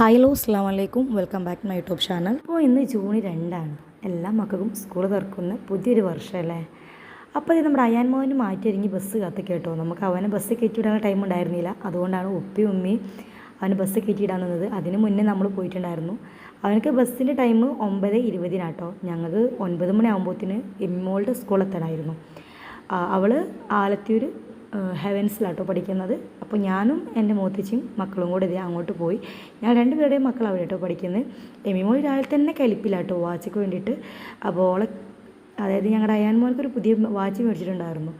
Hi hello അസ്സാം വലൈക്കും welcome back my YouTube channel. അപ്പോൾ ഇന്ന് ജൂൺ 2 എല്ലാ മക്കൾക്കും സ്കൂൾ തുറക്കുന്ന പുതിയൊരു വർഷമല്ലേ. അപ്പോൾ ഇത് നമ്മുടെ അയാൻ മോന് മാറ്റിയൊരുങ്ങി ബസ് കാത്ത് കേട്ടോ. നമുക്ക് അവനെ ബസ് കയറ്റിവിടാനുള്ള ടൈം ഉണ്ടായിരുന്നില്ല, അതുകൊണ്ടാണ് ഉപ്പിയും ഉമ്മയും അവന് ബസ് കയറ്റിയിടാൻ നിന്നത്. അതിന് മുന്നേ നമ്മൾ പോയിട്ടുണ്ടായിരുന്നു. അവനക്ക് ബസ്സിൻ്റെ ടൈം 9:20 ഞങ്ങൾക്ക് 9 മണി ആകുമ്പോഴത്തേന് എമ്മോളുടെ സ്കൂളെത്താനായിരുന്നു. അവൾ ആലത്തിയൂർ ഹെവൻസിലാട്ടോ പഠിക്കുന്നത്. അപ്പോൾ ഞാനും എൻ്റെ മൂത്തച്ചിയും മക്കളും കൂടെ ഇതേ അങ്ങോട്ട് പോയി. ഞാൻ രണ്ടുപേരുടെയും മക്കൾ അവിടെ കേട്ടോ പഠിക്കുന്നത്. എമിമോൾ രാവിലെ തന്നെ കലിപ്പിലാട്ടോ വാച്ചിക്ക് വേണ്ടിയിട്ട്. അപ്പോൾ അതായത് ഞങ്ങളുടെ അയാൻ മോൾക്കൊരു പുതിയ വാച്ച് മേടിച്ചിട്ടുണ്ടായിരുന്നു.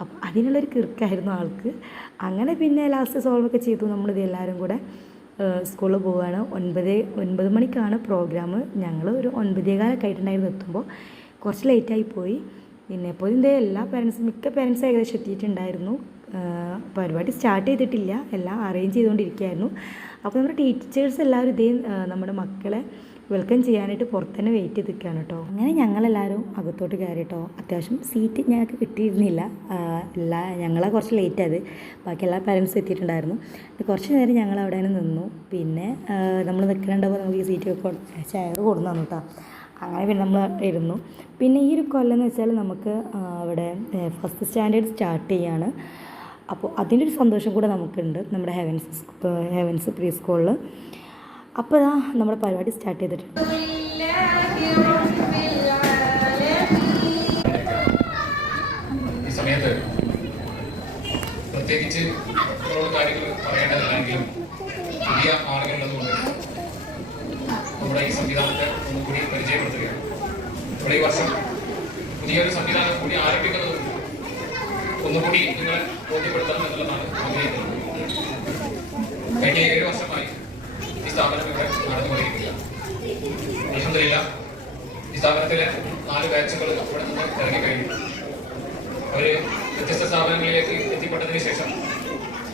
അപ്പോൾ അതിനുള്ളൊരു കിർക്കായിരുന്നു ആൾക്ക്. അങ്ങനെ പിന്നെ ലാസ്റ്റ് സോൾവൊക്കെ ചെയ്തു. നമ്മളിത് എല്ലാവരും കൂടെ സ്കൂളിൽ പോവുകയാണ്. 9 മണിക്കാണ് പ്രോഗ്രാം. ഞങ്ങൾ ഒരു 9:15 ആയിട്ടുണ്ടായിരുന്നു എത്തുമ്പോൾ. കുറച്ച് ലേറ്റായി പോയി. പിന്നെ ഇപ്പോൾ ഇതിൻ്റെ മിക്ക പേരൻസും ഏകദേശം എത്തിയിട്ടുണ്ടായിരുന്നു. പരിപാടി സ്റ്റാർട്ട് ചെയ്തിട്ടില്ല, എല്ലാം അറേഞ്ച് ചെയ്തുകൊണ്ടിരിക്കുകയായിരുന്നു. അപ്പോൾ നമ്മുടെ ടീച്ചേഴ്സ് എല്ലാവരും നമ്മുടെ മക്കളെ വെൽക്കം ചെയ്യാനായിട്ട് പുറത്ത് തന്നെ വെയിറ്റ് ചെയ്ത് നിൽക്കുകയാണ് കേട്ടോ. അങ്ങനെ ഞങ്ങളെല്ലാവരും അകത്തോട്ട് കയറി കേട്ടോ. അത്യാവശ്യം സീറ്റ് ഞങ്ങൾക്ക് കിട്ടിയിരുന്നില്ല. ഞങ്ങളെ കുറച്ച് ലേറ്റ് ആയത്. ബാക്കി എല്ലാ പേരൻസും എത്തിയിട്ടുണ്ടായിരുന്നു. കുറച്ച് നേരം ഞങ്ങൾ അവിടെ നിന്നു. പിന്നെ നമ്മൾ നിൽക്കുന്നുണ്ടാവുമ്പോൾ നമുക്ക് ഈ സീറ്റ് ചെയർ കൊടുന്നു തന്നു കേട്ടോ. അങ്ങനെ പിന്നെ നമ്മൾ ഇരുന്നു. പിന്നെ ഈ ഒരു കൊല്ലം എന്ന് വെച്ചാൽ നമുക്ക് അവിടെ ഫസ്റ്റ് സ്റ്റാൻഡേർഡ് സ്റ്റാർട്ട് ചെയ്യാണ്. അപ്പോൾ അതിൻ്റെ ഒരു സന്തോഷം കൂടെ നമുക്കുണ്ട് നമ്മുടെ ഹെവൻസ് പ്രീ സ്കൂളിൽ. അപ്പോൾ ഇതാ നമ്മുടെ പരിപാടി സ്റ്റാർട്ട് ചെയ്തിട്ടുണ്ട്. ഈ സമയത്ത് പ്രത്യേകിച്ച് കാര്യങ്ങൾ പറയേണ്ടതില്ലെങ്കിലും പുതിയ ആളുകളുള്ളതുകൊണ്ട് നമ്മുടെ ഈ സംവിധാനത്തെ ഒന്നുകൂടി പരിചയപ്പെടുത്തുകയാണ്. നമ്മുടെ ഈ വർഷം പുതിയൊരു സംവിധാനം കൂടി ആരംഭിക്കുന്നത് ഒന്നുകൂടി നിങ്ങളെ ബോധ്യപ്പെടുത്തണം എന്നുള്ളതാണ് ആഗ്രഹിക്കുന്നത്. കഴിഞ്ഞ 7 വർഷമായി ഈ സ്ഥാപനം ഇവിടെ നടന്നുകൊണ്ടിരിക്കുക. അൽഹംദുലില്ലാഹ് ഈ സ്ഥാപനത്തിലെ 4 ബാച്ചുകൾ ഇവിടെ നിന്ന് ഇറങ്ങിക്കഴിഞ്ഞു. അവർ വ്യത്യസ്ത സ്ഥാപനങ്ങളിലേക്ക് എത്തിപ്പെട്ടതിന് ശേഷം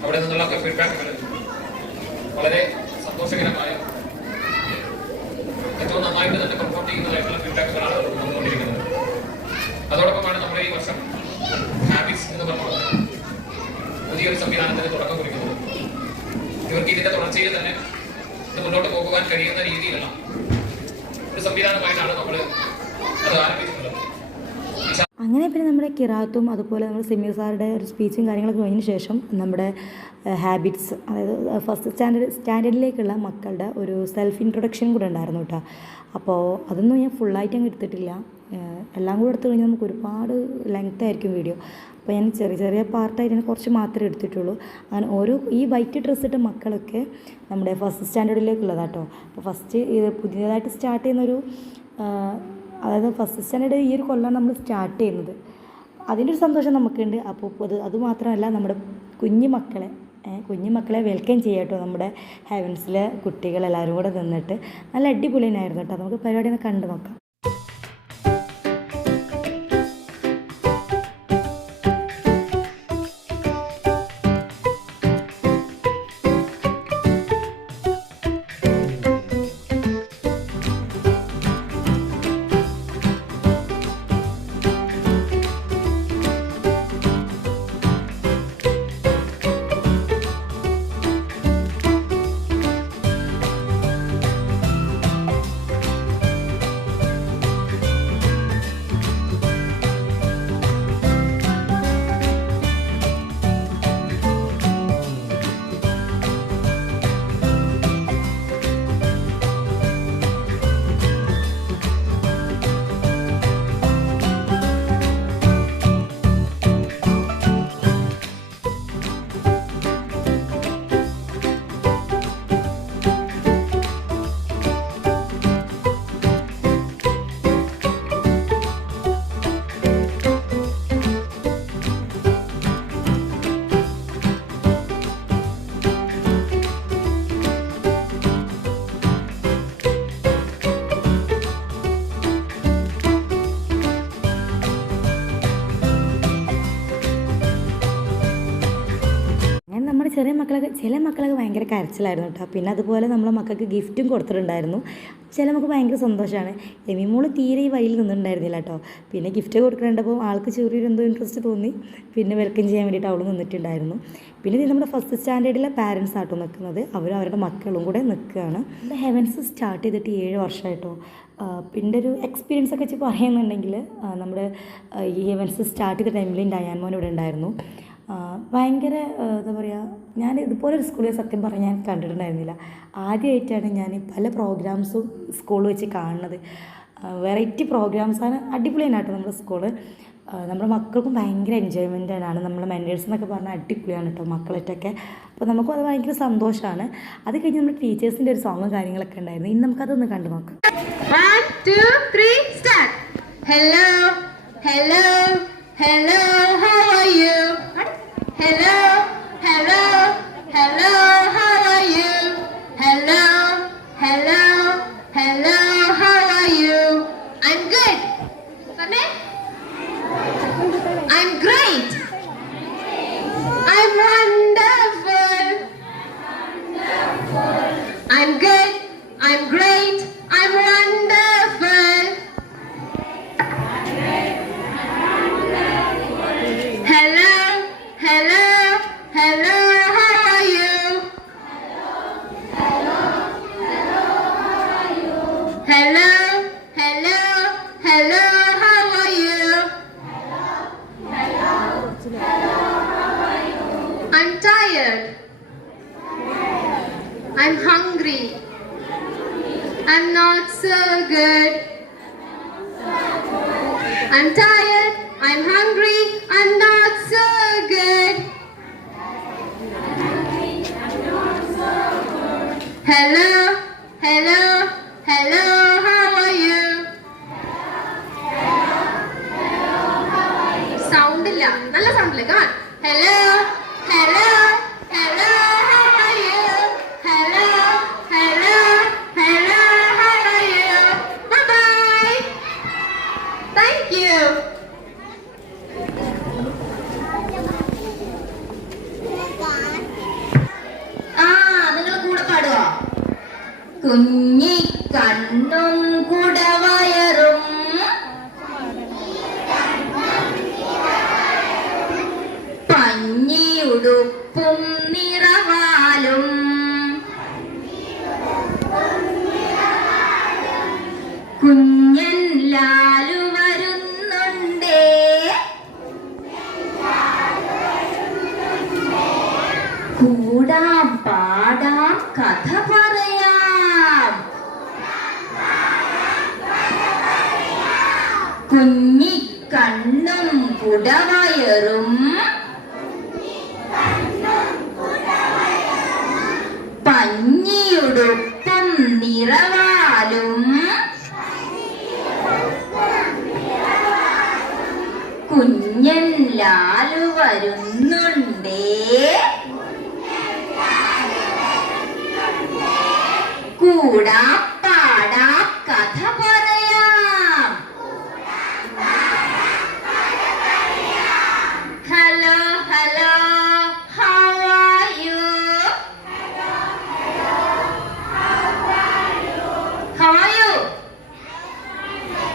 അവിടെ നിന്നുള്ള ഫീഡ്ബാക്കുകൾ വളരെ സന്തോഷകരമായ ഏറ്റവും നന്നായിട്ട് തന്നെ പെർഫോം ചെയ്യുന്നതായിട്ടുള്ള ഫീഡ്ബാക്കുകളാണ് വന്നുകൊണ്ടിരിക്കുന്നത്. അതോടൊപ്പമാണ് നമ്മുടെ ഈ വർഷം ഹാബിറ്റ്സ് എന്ന് പറഞ്ഞ പുതിയൊരു സംവിധാനത്തിന് തുടക്കം കുറിക്കുന്നത്. ഇവർക്ക് ഇതിന്റെ തുടർച്ചയിൽ തന്നെ ഇത് മുന്നോട്ട് പോകുവാൻ കഴിയുന്ന രീതിയിലുള്ള ഒരു സംവിധാനമായിട്ടാണ് നമ്മൾ അത് ആരംഭിക്കുന്നത്. അങ്ങനെ പിന്നെ നമ്മുടെ കിറാത്തും അതുപോലെ നമ്മുടെ സെമീർ സാറുടെ ഒരു സ്പീച്ചും കാര്യങ്ങളൊക്കെ കഴിഞ്ഞ ശേഷം നമ്മുടെ ഹാബിറ്റ്സ്, അതായത് ഫസ്റ്റ് സ്റ്റാൻഡേർഡിലേക്കുള്ള മക്കളുടെ ഒരു സെൽഫ് ഇൻട്രൊഡക്ഷൻ കൂടെ ഉണ്ടായിരുന്നു കേട്ടോ. അപ്പോൾ അതൊന്നും ഞാൻ ഫുള്ളായിട്ട് അങ്ങ് എടുത്തിട്ടില്ല. എല്ലാം കൂടെ എടുത്തു കഴിഞ്ഞാൽ നമുക്ക് ഒരുപാട് ലെങ്ത് ആയിരിക്കും വീഡിയോ. അപ്പോൾ ഞാൻ ചെറിയ പാർട്ടായിട്ട് ഞാൻ കുറച്ച് മാത്രമേ എടുത്തിട്ടുള്ളൂ. അങ്ങനെ ഈ വൈറ്റ് ഡ്രസ്സ് ഇട്ട മക്കളൊക്കെ നമ്മുടെ ഫസ്റ്റ് സ്റ്റാൻഡേർഡിലേക്കുള്ളതാട്ടോ. അപ്പോൾ ഫസ്റ്റ് ഇത് പുതിയതായിട്ട് സ്റ്റാർട്ട് ചെയ്യുന്നൊരു അതായത് ഫസ്റ്റ് സ്റ്റാൻഡേർഡ് ഈ ഒരു കൊല്ലം നമ്മൾ സ്റ്റാർട്ട് ചെയ്യുന്നത്. അതിൻ്റെ ഒരു സന്തോഷം നമുക്കുണ്ട്. അപ്പോൾ അതുമാത്രമല്ല നമ്മുടെ കുഞ്ഞു മക്കളെ വെൽക്കം ചെയ്യാം കേട്ടോ. നമ്മുടെ ഹെവൻസിലെ കുട്ടികളെല്ലാവരും കൂടെ നിന്നിട്ട് നല്ല അടിപൊളി തന്നെയായിരുന്നു കേട്ടോ. നമുക്ക് പരിപാടി ഒന്ന് കണ്ടു നോക്കാം. ചെറിയ മക്കളൊക്കെ ചില മക്കളൊക്കെ ഭയങ്കര കരച്ചിലായിരുന്നു കേട്ടോ. പിന്നെ അതുപോലെ നമ്മളെ മക്കൾക്ക് ഗിഫ്റ്റും കൊടുത്തിട്ടുണ്ടായിരുന്നു. ചില നമുക്ക് ഭയങ്കര സന്തോഷമാണ്. എമിമോള് തീരെ ഈ വഴിയിൽ നിന്നിട്ടുണ്ടായിരുന്നില്ല കേട്ടോ. പിന്നെ ഗിഫ്റ്റ് കൊടുക്കേണ്ടപ്പോൾ ആൾക്ക് ചെറിയൊരു എന്തോ ഇൻട്രസ്റ്റ് തോന്നി. പിന്നെ വെൽക്കം ചെയ്യാൻ വേണ്ടിയിട്ട് അവൾ നിന്നിട്ടുണ്ടായിരുന്നു. പിന്നെ ഇത് നമ്മുടെ ഫസ്റ്റ് സ്റ്റാൻഡേർഡിലെ പാരൻസ് ആട്ടോ നിൽക്കുന്നത്. അവരും അവരുടെ മക്കളും കൂടെ നിൽക്കുകയാണ്. നമ്മുടെ ഹെവൻസ് സ്റ്റാർട്ട് ചെയ്തിട്ട് 7 വർഷമായിട്ടോ. പിന്നെ ഒരു എക്സ്പീരിയൻസ് ഒക്കെ വെച്ച് പറയുന്നുണ്ടെങ്കിൽ നമ്മുടെ ഈ ഹെവൻസ് സ്റ്റാർട്ട് ചെയ്ത ടൈമിൽ ഡയാൻ മോൻ ഇവിടെ ഉണ്ടായിരുന്നു. ഭയങ്കര എന്താ പറയുക, ഞാൻ ഇതുപോലൊരു സ്കൂളിൽ സത്യം പറഞ്ഞാൽ ഞാൻ കണ്ടിട്ടുണ്ടായിരുന്നില്ല. ആദ്യമായിട്ടാണ് ഞാൻ പല പ്രോഗ്രാംസും സ്കൂളിൽ വെച്ച് കാണുന്നത്. വെറൈറ്റി പ്രോഗ്രാംസാണ്. അടിപൊളിയാണ് കേട്ടോ നമ്മുടെ സ്കൂള്. നമ്മുടെ മക്കൾക്കും ഭയങ്കര എൻജോയ്മെൻറ്റാണ്. നമ്മളെ മെൻറ്റേഴ്സ് എന്നൊക്കെ പറഞ്ഞാൽ അടിപൊളിയാണ് കേട്ടോ മക്കളായിട്ടൊക്കെ. അപ്പോൾ നമുക്കും അത് ഭയങ്കര സന്തോഷമാണ്. അത് കഴിഞ്ഞ് നമ്മുടെ ടീച്ചേഴ്സിൻ്റെ ഒരു സോങ്ങും കാര്യങ്ങളൊക്കെ ഉണ്ടായിരുന്നു. ഇന്ന് നമുക്കതൊന്ന് കണ്ടു നോക്കാം. 1 2 3 start. Hello, hello, hello, how are you? Hello, hello, hello, how are you? Hello, hello, hello, how are you? I'm good. Come in. I'm great. I'm wonderful. I'm good. I'm great. I'm wonderful. Hello, hello, hello, how are you? Hello, hello, hello, how are you? I'm tired. I'm hungry. I'm not so good. I'm tired. I'm hungry. I'm not so good. Hello, hello, hello, how are you? Sound illa. Nalla sound illa. Come on. Hello, hello, hello, how are you? Hello, hello, hello, how are you? Bye bye. Thank you. നിങ്ങൾ കൂടെ പാടുവോ? കുഞ്ഞിക്കണ്ണും കുടവയറും പഞ്ഞിയുടുപ്പും നിറവാലും കുഞ്ഞൻ ലാലു വരുന്നുണ്ടേ കൂടാം പാടാം കഥ പറയാം കുഞ്ഞിക്കണ്ണും കുടവയറും പഞ്ഞിയുടുപ്പും നിറവാലും കുഞ്ഞൻ ലാലു വരുന്നുണ്ടേ കൂടാ പാടാ കഥ പറയാം. Hello hello, how are you? How are you?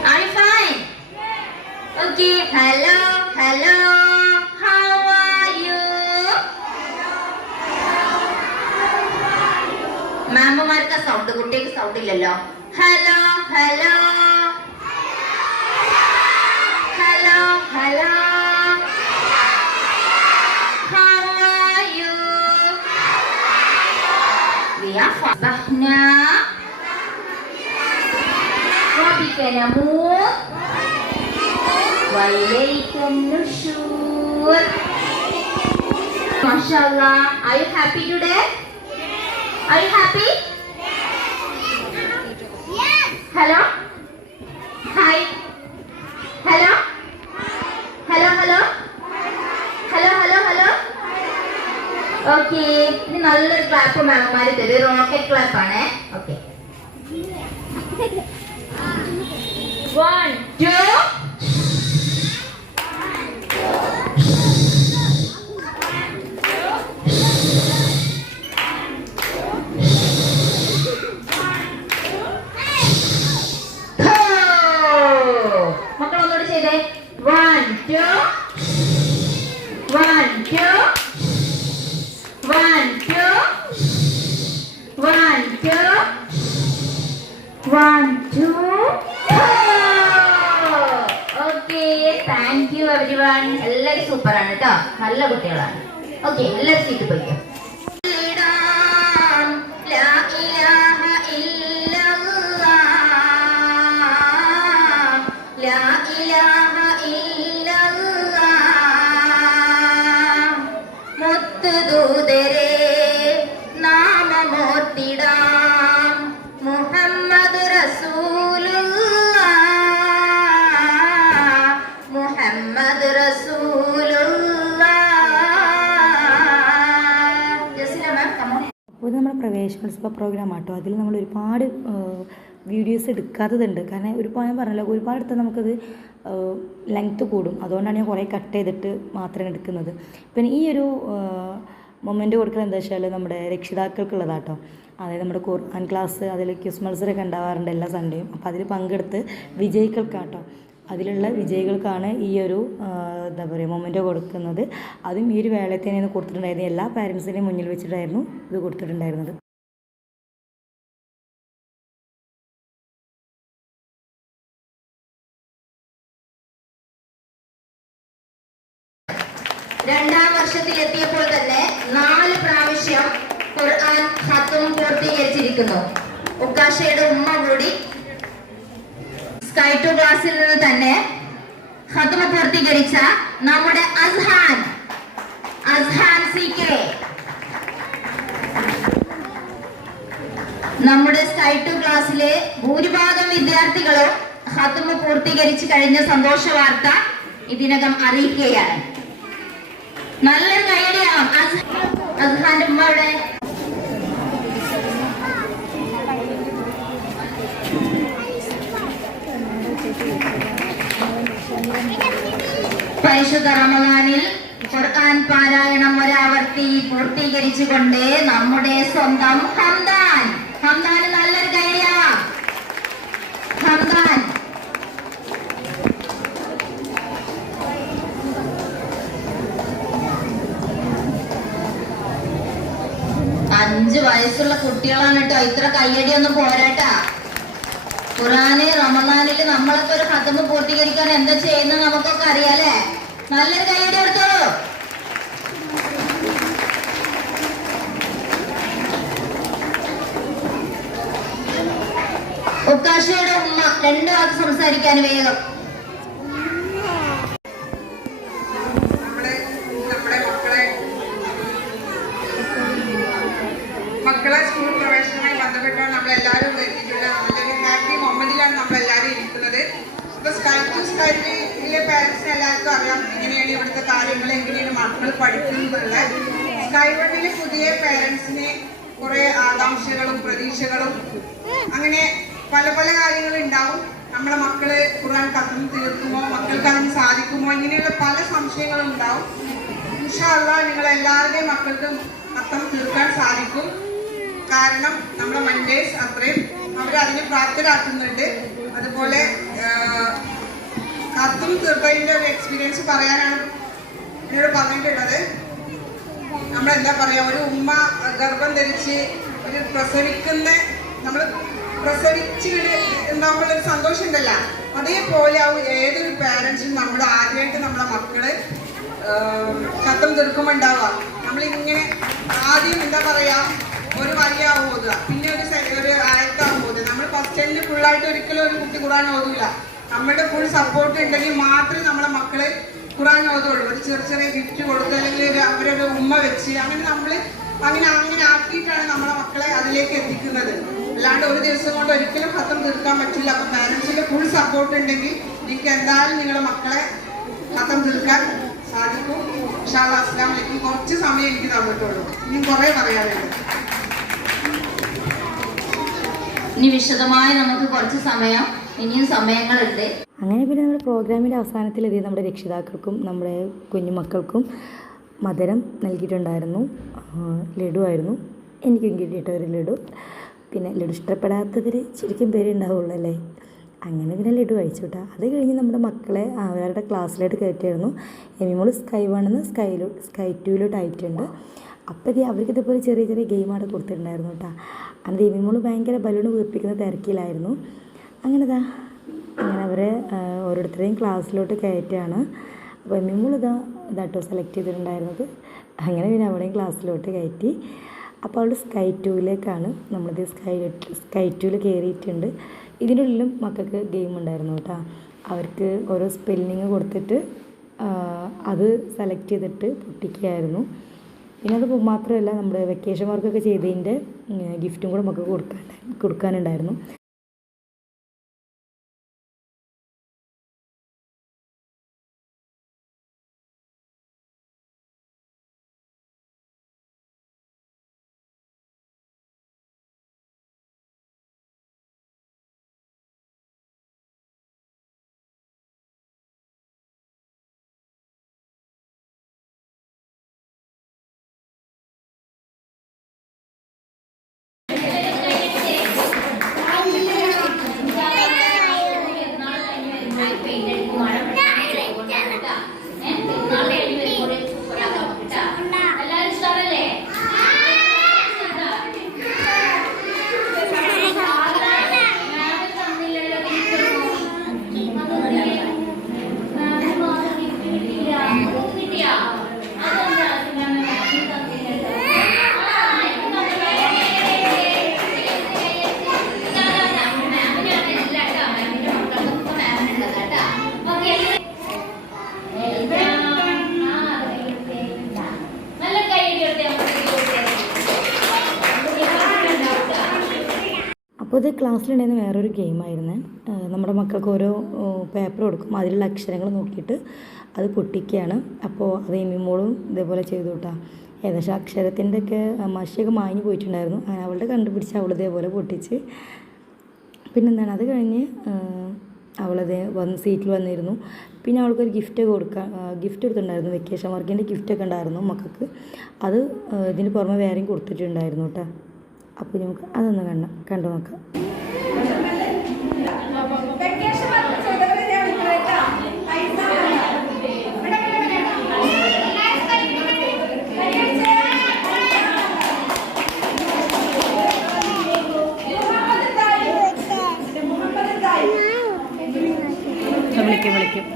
Are you fine? Okay. Hello, hello, how are you? മാമുമാർക്ക് സൗണ്ട്, കുട്ടിക്ക് സൗണ്ട് ഇല്ലല്ലോ. Hello hello, hello hello, how are you? We are Fahna. وبك نموت وإليك النشور. MashaAllah. Are you happy today? Are you happy? Yes. Hello. Hi. Hello. Hello. Hello. Hello. Hello. Hello. Okay. ഇനി നല്ലൊരു clap മാമാര് തരും. Rocket clap ആണ്. Okay. 1 2 1 2 two. 1, 2. Okay, thank you everyone. എല്ലാവരും സൂപ്പറാണ് കേട്ടോ, നല്ല കുട്ടികളാണ്. Okay, എല്ലാവരും സീറ്റ് പോയിക്കോ. മുത്തുദൂതരെ നാമമോർത്തിടാം മുഹമ്മദ് റസൂലുള്ളാഹ്, മുഹമ്മദ് റസൂലുള്ളാഹ്. ജസില മാം കമോൺ. അപ്പോൾ ഇത് നമ്മുടെ പ്രവേശനോത്സവ പ്രോഗ്രാം ആട്ടോ. അതിൽ നമ്മൾ ഒരുപാട് വീഡിയോസ് എടുക്കാത്തതുണ്ട്. കാരണം ഒരുപാട് ഞാൻ പറഞ്ഞല്ലോ, ഒരുപാട് എടുത്താൽ നമുക്കത് ലെങ്ത്ത് കൂടും. അതുകൊണ്ടാണ് ഞാൻ കുറേ കട്ട് ചെയ്തിട്ട് മാത്രമേ എടുക്കുന്നത്. പിന്നെ ഈ ഒരു മൊമെൻ്റ് കൊടുക്കുന്നത് എന്താ വെച്ചാൽ നമ്മുടെ രക്ഷിതാക്കൾക്കുള്ളതാട്ടോ. അതായത് നമ്മുടെ ഖുർആൻ ക്ലാസ്, അതിൽ ക്വിസ് മത്സരമൊക്കെ ഉണ്ടാവാറുണ്ട് എല്ലാ സൺഡേയും. അപ്പോൾ അതിൽ പങ്കെടുത്ത് വിജയികൾക്കാട്ടോ, അതിലുള്ള വിജയികൾക്കാണ് ഈ ഒരു എന്താ പറയുക മൊമെൻ്റ് കൊടുക്കുന്നത്. അതും ഈ ഒരു വേളയിൽ തന്നെയാണ് കൊടുത്തിട്ടുണ്ടായിരുന്നത്. എല്ലാ പാരൻസിനെയും മുന്നിൽ വെച്ചിട്ടായിരുന്നു ഇത് കൊടുത്തിട്ടുണ്ടായിരുന്നത്. രണ്ടാം വർഷത്തിലെത്തിയപ്പോൾ തന്നെ 4 പ്രാവശ്യം ഖുർആൻ ഖത്ം പൂർത്തീകരിച്ചിരിക്കുന്നു. ഉക്കാഷയുടെ ഉമ്മ കൂടി സ്കൈ 2 ക്ലാസ്സിൽ നിന്ന് തന്നെ ഖത്ം പൂർത്തീകരിച്ച നമ്മുടെ അസ്ഹാൻ CK, നമ്മുടെ സ്കൈ 2 ക്ലാസ്സിലെ ഭൂരിഭാഗം വിദ്യാർത്ഥികളും ഖത്ം പൂർത്തീകരിച്ചു കഴിഞ്ഞ സന്തോഷ വാർത്ത ഇതിനകം അറിയിക്കുകയാണ്. നല്ലൊരു കൈയടിയാവാം. അസ്ഹാന്റെ ഉമ്മയുടെ പരിശുദ്ധ റമദാനിൽ ഖുർആൻ പാരായണം ഒരാവർത്തി പൂർത്തീകരിച്ചുകൊണ്ട് നമ്മുടെ സ്വന്തം ഹംദാന് നല്ലൊരു കൈയടിയാവാം. ഹംദാൻ 5 വയസ്സുള്ള കുട്ടികളാണ് കേട്ടോ. ഇത്ര കയ്യടിയൊന്നും പോരാട്ടാ. ഖുർആന് റമദാനില് നമ്മളൊക്കെ ഒരു ഖത്മ് പൂർത്തീകരിക്കാൻ എന്താ ചെയ്യുന്നത് നമുക്കൊക്കെ അറിയാലേ. നല്ലൊരു കയ്യടി എടുത്തോളൂ. ഉക്കാഷയുടെ ഉമ്മ 2 വാക്ക് സംസാരിക്കാൻ വേഗം. മക്കളെ സ്കൂൾ പ്രവേശനവുമായി ബന്ധപ്പെട്ടാണ് നമ്മളെല്ലാവരും എത്തിയിട്ടുള്ളത്. നല്ലൊരു ഹാപ്പി മൊമെന്റിലാണ് നമ്മളെല്ലാവരും ഇരിക്കുന്നത്. ഇപ്പൊ സ്കൈ 2 പാരന്റ്സിന് എല്ലാവർക്കും അറിയാം എങ്ങനെയാണ് ഇവിടുത്തെ കാര്യങ്ങൾ, എങ്ങനെയാണ് മക്കൾ പഠിക്കുന്നത്. സ്കൈ 1 പുതിയ പാരന്റ്സിന് കുറെ ആകാംക്ഷകളും പ്രതീക്ഷകളും അങ്ങനെ പല പല കാര്യങ്ങളും ഉണ്ടാവും. നമ്മളെ മക്കള് ഖുർആൻ ഖത്ം തീർക്കുമോ, മക്കൾക്ക് അതിന് സാധിക്കുമോ, ഇങ്ങനെയുള്ള പല സംശയങ്ങളും ഉണ്ടാവും. ഇൻഷാ അല്ലാഹ് നിങ്ങളെല്ലാവരുടെയും മക്കൾക്ക് ഖത്ം തീർക്കാൻ സാധിക്കും. കാരണം നമ്മുടെ മൻഡേസ് അത്രയും അവരതിന് പ്രാപ്തരാക്കുന്നുണ്ട്. അതുപോലെ ഖത്ം തീർത്തതിൻ്റെ ഒരു എക്സ്പീരിയൻസ് പറയാനാണ് എന്നോട് പറഞ്ഞിട്ടുള്ളത്. നമ്മളെന്താ പറയുക, ഒരു ഉമ്മ ഗർഭം ധരിച്ച് ഒരു നമ്മൾ പ്രസവിച്ച് ഉണ്ടാകുമ്പോഴൊരു സന്തോഷം ഉണ്ടല്ലോ, അതേപോലെ ആവും ഏതൊരു പാരൻസിനും നമ്മൾ ആദ്യമായിട്ട് നമ്മളെ മക്കള് ഖത്ം തീർക്കുമ്പോൾ ഉണ്ടാവുക. നമ്മളിങ്ങനെ ആദ്യം എന്താ പറയാ ഒരു വരിയാവും ഓതുക, പിന്നെ ഒരു ആയത്താവും ഓതുക. നമ്മൾ ഫസ്റ്റ് ഫുള്ളായിട്ട് ഒരിക്കലും ഒരു കുട്ടി ഖുർആൻ ഓതൂല. നമ്മുടെ ഫുൾ സപ്പോർട്ട് ഉണ്ടെങ്കിൽ മാത്രമേ നമ്മളെ മക്കള് ഖുർആൻ ഓതുള്ളൂ. ഒരു ചെറിയ ഗിഫ്റ്റ് കൊടുത്ത് അല്ലെങ്കിൽ അവരൊരു ഉമ്മ വെച്ച് അങ്ങനെ ആക്കിയിട്ടാണ് നമ്മളെ മക്കളെ അതിലേക്ക് എത്തിക്കുന്നത്. അല്ലാണ്ട് ഒരു ദിവസം കൊണ്ട് ഒരിക്കലും ഖത്ം തീർക്കാൻ പറ്റില്ല. അപ്പൊ പാരന്റ്സിന്റെ ഫുൾ സപ്പോർട്ട് ഉണ്ടെങ്കിൽ നിങ്ങൾക്ക് എന്തായാലും നിങ്ങളുടെ മക്കളെ ഖത്ം തീർക്കാൻ സാധിക്കും. ഇൻഷാ അല്ലാഹ്. അസ്സലാമു അലൈക്കും. കുറച്ച് സമയം എനിക്ക് തന്നിട്ടുള്ളൂ, ഇനി കുറെ പറയാനുണ്ട്. ഇനി വിശദമായി നമുക്ക് കുറച്ച് സമയം, ഇനിയും സമയങ്ങളുണ്ട്. അങ്ങനെ പിന്നെ നമ്മുടെ പ്രോഗ്രാമിൻ്റെ അവസാനത്തിലെത്തി നമ്മുടെ രക്ഷിതാക്കൾക്കും നമ്മുടെ കുഞ്ഞുമക്കൾക്കും മധുരം നൽകിയിട്ടുണ്ടായിരുന്നു. ലഡു ആയിരുന്നു എനിക്കും കിട്ടിയിട്ട് ഒരു ലഡു. പിന്നെ ലഡു ഇഷ്ടപ്പെടാത്തവർ ശരിക്കും പേരുണ്ടാവുള്ളൂ അല്ലേ. അങ്ങനെ പിന്നെ ലഡു കഴിച്ചു കേട്ടോ. അത് കഴിഞ്ഞ് നമ്മുടെ മക്കളെ അവരുടെ ക്ലാസ്സിലായിട്ട് കയറ്റിയായിരുന്നു. എമിമോൾ സ്കൈ 1 സ്കൈ 2 ആയിട്ടുണ്ട്. അപ്പോൾ അവർക്ക് ഇതുപോലെ ചെറിയ ഗെയിമാണ് കൊടുത്തിട്ടുണ്ടായിരുന്നു കേട്ടോ. അങ്ങനെ ദേവിമോള് ഭയങ്കര ബലൂൺ വീർപ്പിക്കുന്ന തിരക്കിലായിരുന്നു. അങ്ങനെ അവരെ ഓരോരുത്തരെയും ക്ലാസ്സിലോട്ട് കയറ്റുകയാണ്. അപ്പോൾ എമ്മിമോൾ ഇതാട്ടോ സെലക്ട് ചെയ്തിട്ടുണ്ടായിരുന്നത്. അങ്ങനെ പിന്നെ അവളെയും ക്ലാസ്സിലോട്ട് കയറ്റി. അപ്പോൾ അവൾ സ്കൈ 2ലേക്കാണ്. നമ്മളിത് സ്കൈ 2ൽ കയറിയിട്ടുണ്ട്. ഇതിനുള്ളിലും മക്കൾക്ക് ഗെയിം ഉണ്ടായിരുന്നു കേട്ടോ. അവർക്ക് ഓരോ സ്പെല്ലിങ് കൊടുത്തിട്ട് അത് സെലക്ട് ചെയ്തിട്ട് പൊട്ടിക്കുകയായിരുന്നു. പിന്നെ അത് മാത്രമല്ല, നമ്മുടെ വെക്കേഷൻ വർക്കൊക്കെ ചെയ്തതിൻ്റെ ഗിഫ്റ്റും കൂടെ നമുക്ക് കൊടുക്കാനുണ്ടായിരുന്നു. അപ്പോൾ ഇത് ക്ലാസ്സിലുണ്ടായിരുന്ന വേറൊരു ഗെയിമായിരുന്നു. നമ്മുടെ മക്കൾക്ക് ഓരോ പേപ്പർ കൊടുക്കും, അതിലുള്ള അക്ഷരങ്ങൾ നോക്കിയിട്ട് അത് പൊട്ടിക്കുകയാണ്. അപ്പോൾ അത് എമ്മിമോളും ഇതേപോലെ ചെയ്തു കേട്ടോ. ഏകദേശം അക്ഷരത്തിൻ്റെ ഒക്കെ മഷിയൊക്കെ മാഞ്ഞു പോയിട്ടുണ്ടായിരുന്നു. അങ്ങനെ അവളുടെ കണ്ടുപിടിച്ച് അവൾ ഇതേപോലെ പൊട്ടിച്ച്. പിന്നെന്താണ്, അത് കഴിഞ്ഞ് അവളത് സീറ്റിൽ വന്നിരുന്നു. പിന്നെ അവൾക്കൊരു ഗിഫ്റ്റ് കൊടുത്തിട്ടുണ്ടായിരുന്നു. വെക്കേഷൻ വർക്കിൻ്റെ ഗിഫ്റ്റൊക്കെ ഉണ്ടായിരുന്നു മക്കൾക്ക്. അത് ഇതിന് പുറമെ വേറെയും കൊടുത്തിട്ടുണ്ടായിരുന്നു കേട്ടോ. അപ്പോൾ നമുക്ക് അതൊന്ന് കണ്ടു നോക്കാം. വിളിക്കും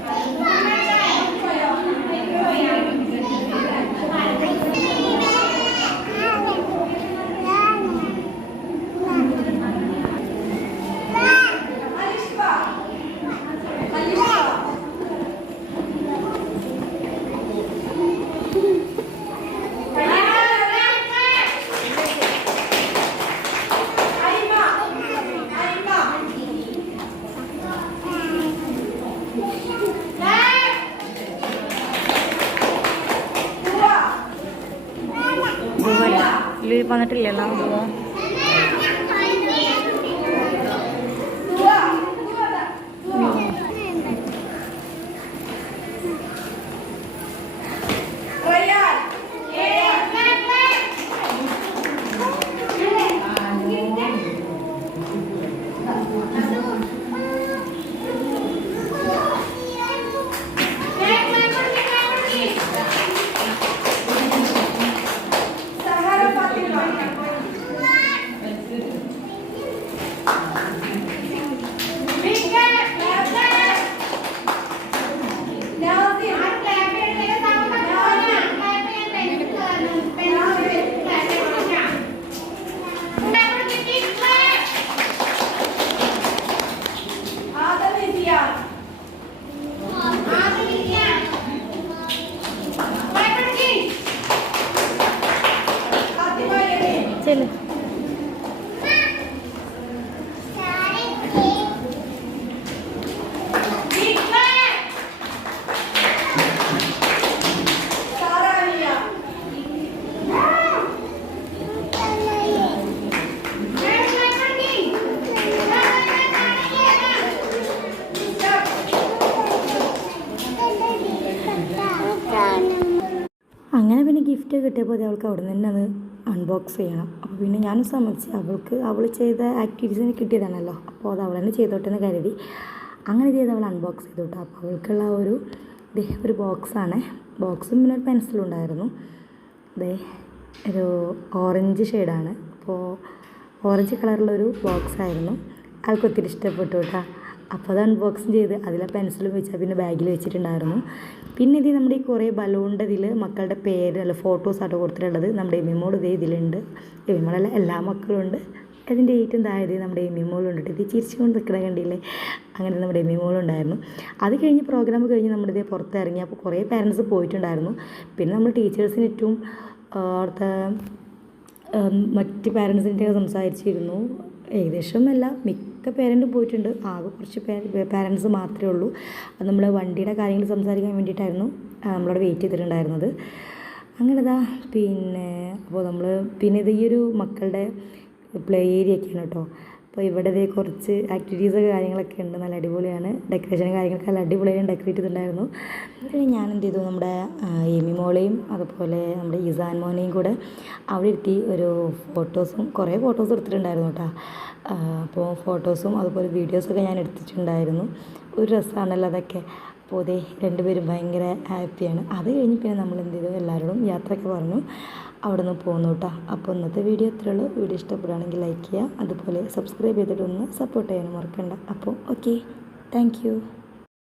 വന്നിട്ടില്ലല്ലോ. അങ്ങനെ പിന്നെ ഗിഫ്റ്റ് കിട്ടിയപ്പോൾ അവൾക്ക് അവിടെ നിന്ന് തന്നെ അത് അൺബോക്സ് ചെയ്യണം. അപ്പോൾ പിന്നെ ഞാനും സമ്മതിച്ച്, അവൾ ചെയ്ത ആക്ടിവിറ്റീസിന് കിട്ടിയതാണല്ലോ, അപ്പോൾ അത് അവൾ തന്നെ ചെയ്തോട്ടെ എന്ന് കരുതി അങ്ങനെ ചെയ്ത് അവൾ അൺബോക്സ് ചെയ്തു കേട്ടോ. അപ്പോൾ അവൾക്കുള്ള ഒരു ബോക്സാണ്. ബോക്സും പിന്നെ ഒരു പെൻസിലും ഉണ്ടായിരുന്നു. ഒരു ഓറഞ്ച് ഷെയ്ഡാണ്. അപ്പോൾ ഓറഞ്ച് കളറിലൊരു ബോക്സ് ആയിരുന്നു. ആൾക്ക് ഒത്തിരി ഇഷ്ടപ്പെട്ടു കേട്ടോ. അപ്പോൾ അത് അൺബോക്സിങ് ചെയ്ത് അതിലെ പെൻസിലും വെച്ചാൽ പിന്നെ ബാഗിൽ വെച്ചിട്ടുണ്ടായിരുന്നു. പിന്നെ ഇത് നമ്മുടെ ഈ കുറേ ബലൂണിൻ്റെ ഇതിൽ മക്കളുടെ പേര് അല്ല ഫോട്ടോസായിട്ട് കൊടുത്തിട്ടുള്ളത്. നമ്മുടെ എമിമോൾ ഇതേ ഇതിലുണ്ട്. എമിമോളല്ല എല്ലാ മക്കളും ഉണ്ട്. അതിൻ്റെ ഏറ്റവും താഴെ നമ്മുടെ എമിമോളുണ്ട്. ഇത് ചിരിച്ചുകൊണ്ട് നിൽക്കണ കണ്ടില്ലേ, അങ്ങനെ നമ്മുടെ എമിമോളുണ്ടായിരുന്നു. അത് കഴിഞ്ഞ് പ്രോഗ്രാം കഴിഞ്ഞ് നമ്മളിതേ പുറത്തിറങ്ങി. അപ്പോൾ കുറേ പാരൻസ് പോയിട്ടുണ്ടായിരുന്നു. പിന്നെ നമ്മൾ ടീച്ചേഴ്സിനേറ്റവും അവിടുത്തെ മറ്റ് പാരൻസിൻ്റെ സംസാരിച്ചിരുന്നു. ഏകദേശം മിക്ക പേരൻറ്റും പോയിട്ടുണ്ട്. ആകെ കുറച്ച് പാരൻസ് മാത്രമേ ഉള്ളൂ. അത് നമ്മൾ വണ്ടിയുടെ കാര്യങ്ങൾ സംസാരിക്കാൻ വേണ്ടിയിട്ടായിരുന്നു നമ്മളവിടെ വെയിറ്റ് ചെയ്തിട്ടുണ്ടായിരുന്നത്. അങ്ങനെതാ അപ്പോൾ നമ്മൾ ഇത് ഈ ഒരു മക്കളുടെ പ്ലേ ഏരിയ ഒക്കെയാണ് കേട്ടോ. അപ്പോൾ ഇവിടെ ഇതേ കുറച്ച് ആക്ടിവിറ്റീസൊക്കെ കാര്യങ്ങളൊക്കെ ഉണ്ട്. നല്ല അടിപൊളിയാണ്. ഡെക്കറേഷനും കാര്യങ്ങളൊക്കെ നല്ല അടിപൊളിയായി ഡെക്കറേറ്റ് ചെയ്തിട്ടുണ്ടായിരുന്നു. പിന്നെ ഞാൻ എന്ത് ചെയ്തു, നമ്മുടെ എമിമോളെയും അതുപോലെ നമ്മുടെ ഇസാൻ മോനെയും കൂടെ അവിടെ ഇരുത്തി ഒരു കുറേ ഫോട്ടോസ് എടുത്തിട്ടുണ്ടായിരുന്നു കേട്ടോ. അപ്പോൾ ഫോട്ടോസും അതുപോലെ വീഡിയോസൊക്കെ ഞാൻ എടുത്തിട്ടുണ്ടായിരുന്നു. ഒരു രസമാണല്ലോ അതൊക്കെ. അപ്പോൾ അതേ രണ്ടുപേരും ഭയങ്കര ഹാപ്പിയാണ്. അത് കഴിഞ്ഞ് പിന്നെ നമ്മൾ എന്ത് ചെയ്തു, എല്ലാവരോടും യാത്രയൊക്കെ പറഞ്ഞു അവിടെ നിന്ന് പോന്നു കേട്ടോ. അപ്പോൾ ഇന്നത്തെ വീഡിയോ ഇത്രയേ ഉള്ളൂ. വീഡിയോ ഇഷ്ടപ്പെടുകയാണെങ്കിൽ ലൈക്ക് ചെയ്യുക, അതുപോലെ സബ്സ്ക്രൈബ് ചെയ്തിട്ടൊന്ന് സപ്പോർട്ട് ചെയ്യാനും മറക്കണ്ട. അപ്പോൾ ഓക്കെ, താങ്ക് യു.